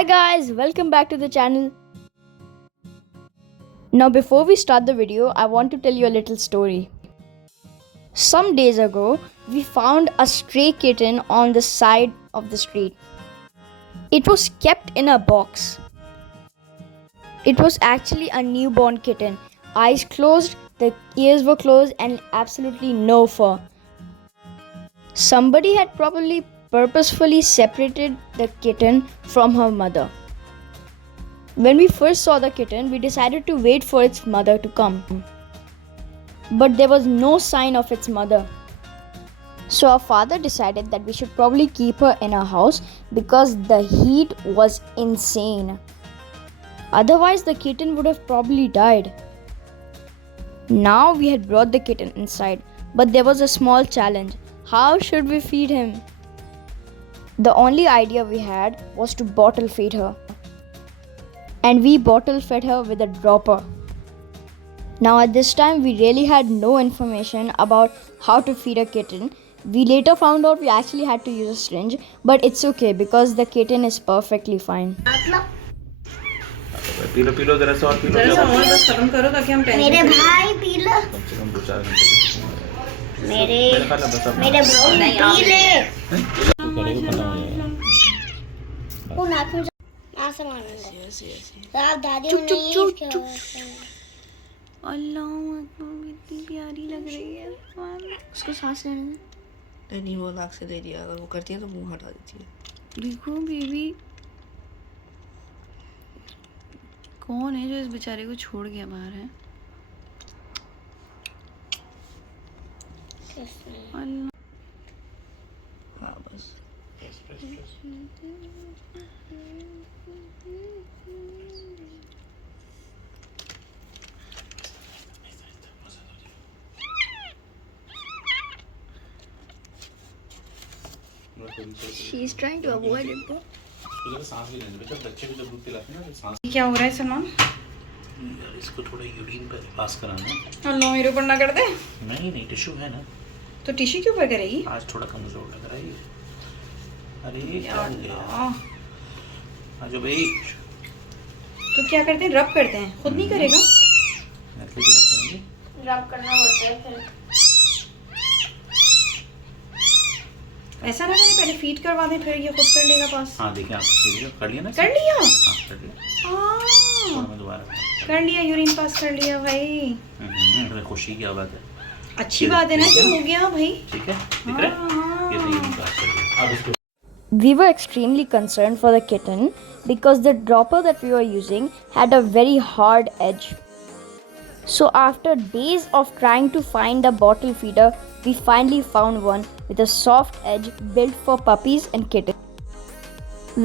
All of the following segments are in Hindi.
Hi guys, welcome back to the channel. Now before we start the video, I want to tell you a little story. Some days ago, we found a stray kitten on the side of the street. It was kept in a box. It was actually a newborn kitten. Eyes closed, the ears were closed and absolutely no fur. Somebody had probably purposefully separated the kitten from her mother. When we first saw the kitten, we decided to wait for its mother to come. But there was no sign of its mother. So our father decided that we should probably keep her in our house because the heat was insane. Otherwise, the kitten would have probably died. Now we had brought the kitten inside, but there was a small challenge. How should we feed him? The only idea we had was to bottle feed her. And we bottle fed her with a dropper. Now at this time we really had no information about how to feed a kitten. We later found out we actually had to use a syringe, but it's okay because the kitten is perfectly fine. पीलो जरा सा और पीलो जरा और बस खत्म करो ताकि हम टेंशन मेरे भाई पीलो कम से कम 2-4 घंटे मेरे ब्रो नहीं पीले तो करेगा खत्म हो जाएगा वो नाक में आ सामान है आप दादी ने नहीं अल्लाह कितनी प्यारी लग रही है उसको सांस लेने दे। नहीं वो नाक से ले लिया, अगर वो करती है तो मुंह हटा देती है। देखो बेबी कौन है जो इस बेचारे को छोड़ गया बाहर है। अल्लाह हाँ बस she is trying to avoid it bro. सांस भी लेने बेटा, बच्चे भी जब दूध पिलाते हैं ना तो सांस। क्या हो रहा है सलमान? यार इसको थोड़ा यूरिन पे पास कराना है। अल्लाह मेरे ऊपर ना कर दे। नहीं टिश्यू है ना, तो टिश्यू क्यों ऊपर करेगी? आज थोड़ा कमजोर लग रहा है ये। अरे आज भाई तो क्या करते हैं, रब करते हैं, खुद नहीं करेगा? रब करना होता है फिर ऐसा ना करें, पहले फीड करवा दें फिर ये खुद कर लेगा पास। हाँ देखिए आप कर लिया ना, कर लिया। हाँ कर लिया। हाँ मैं दोबारा कर लिया, यूरिन पास कर लिया भाई। खुशी की बात है, अच्छी बात है ना कि हो गया भाई। ठीक है दिख रहा है, ये तो यूरिन पास कर लिया। अब इसको We were extremely concerned for the kitten because the dropper that we were using had a very hard edge. So after days of trying to find a bottle feeder, we finally found one with a soft edge built for puppies and kittens.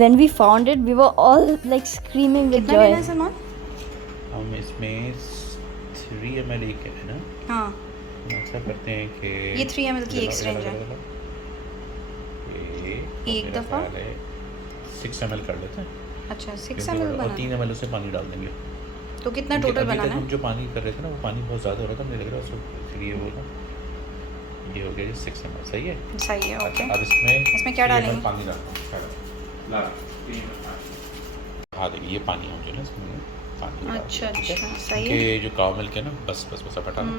When we found it, we were all like screaming with joy. हम इसमें 3 ml एक है ना, हाँ ऐसा करते हैं कि ये 3 ml की एक syringe है। एक दफा 6 ml कर लेते हैं। अच्छा 6 ml और बना 3 ml उससे पानी डाल देंगे। तो कितना टोटल बनाना है? हम जो पानी कर रहे थे ना वो पानी बहुत ज़्यादा हो रहा था, मुझे लग रहा है उसको, इसलिए बोला ये हो गया 6 ml। सही है, सही है। ओके अब इसमें क्या डालेंगे? पानी डालना है। हाँ देखिए ये पानी हो जो ना इसमें पानी। अच्छा सही है। कि जो काव मिल्क है ना, बस अब हटा लो।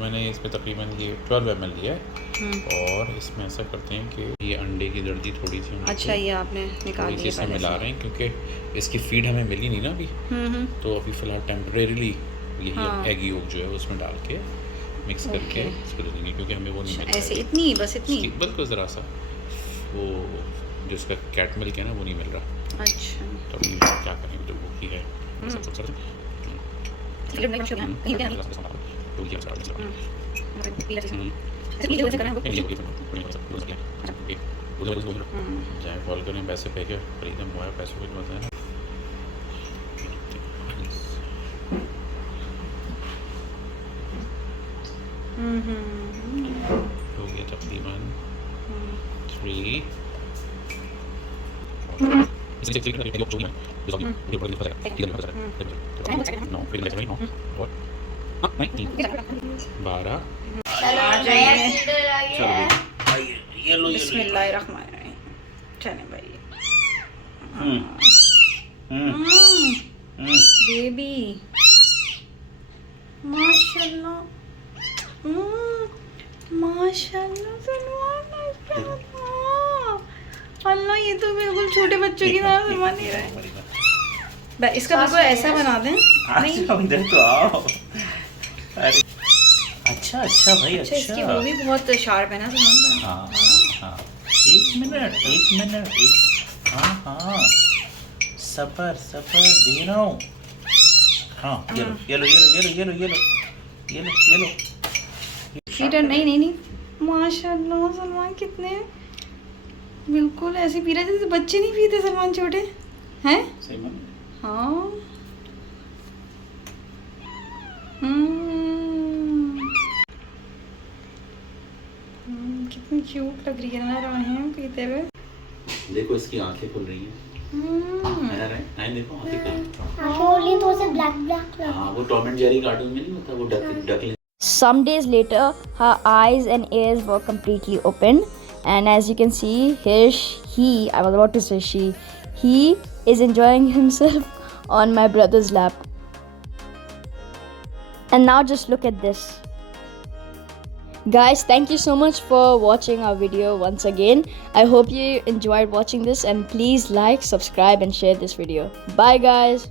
मैंने इसमें तकरीबन ये 12 ml लिया है और इसमें ऐसा करते हैं कि ये अंडे की दर्दी थोड़ी सी। अच्छा ये आपने निकाल ली है इसमें मिला रहे हैं क्योंकि इसकी फीड हमें मिली नहीं ना अभी, तो अभी फ़िलहाल टेम्परेरीली यही एग योग जो है उसमें डाल के मिक्स करके इसको दे देंगे, क्योंकि हमें वो नहीं मिल रहा ऐसे इतनी बस बिल्कुल ज़रा सा वो जो उसका कैट मिल्क है ना वो नहीं मिल रहा। अच्छा तो अभी क्या करेंगे, जो वो की है चाहे कॉल करें पैसे पे के खरीदम हुआ है, पैसों की मजा है ना। हो गया तकरीबन 3 12। बिस्मिल्लाहिर्रहमानिर्रहीम। चलें भाई। बेबी माशाल्लाह। माशाल्लाह सलमान। अल्लाह, ये तो बिल्कुल छोटे बच्चों की तरह सलमान नहीं रहा है। इसका बिल्कुल ऐसा बना दें। अच्छा इधर तो आओ। अरे अच्छा अच्छा भाई अच्छा, इसकी अच्छा। वो भी बहुत शार्प है ना सलमान। हाँ हाँ, एक मिनट हाँ हाँ, सबर सबर दे रहा हूँ। हाँ ये लो ये लो ये लो ये लो ये लो ये लो ये लो ये लो। फीडर नहीं माशाल्लाह सलमान कितने बिल्कुल ऐसे पी रहे थे जैसे बच्चे नहीं पीते सलमान छोटे हैं। सही में हाँ। कितनी क्यूट लग रही है ना राहें पीते हुए। देखो इसकी आंखें खुल रही हैं। नहीं देखो आंखें खुल। आंखें बोली तो उसे ब्लैक ब्लैक लगा। हाँ वो टॉम एंड जेरी कार्टून में नहीं होता वो duckling. Some days later, her eyes and ears were completely open, and as you can see, I was about to say he is enjoying himself on my brother's lap. And now just look at this. Guys, thank you so much for watching our video once again. I hope you enjoyed watching this, and please like, subscribe and share this video. Bye guys.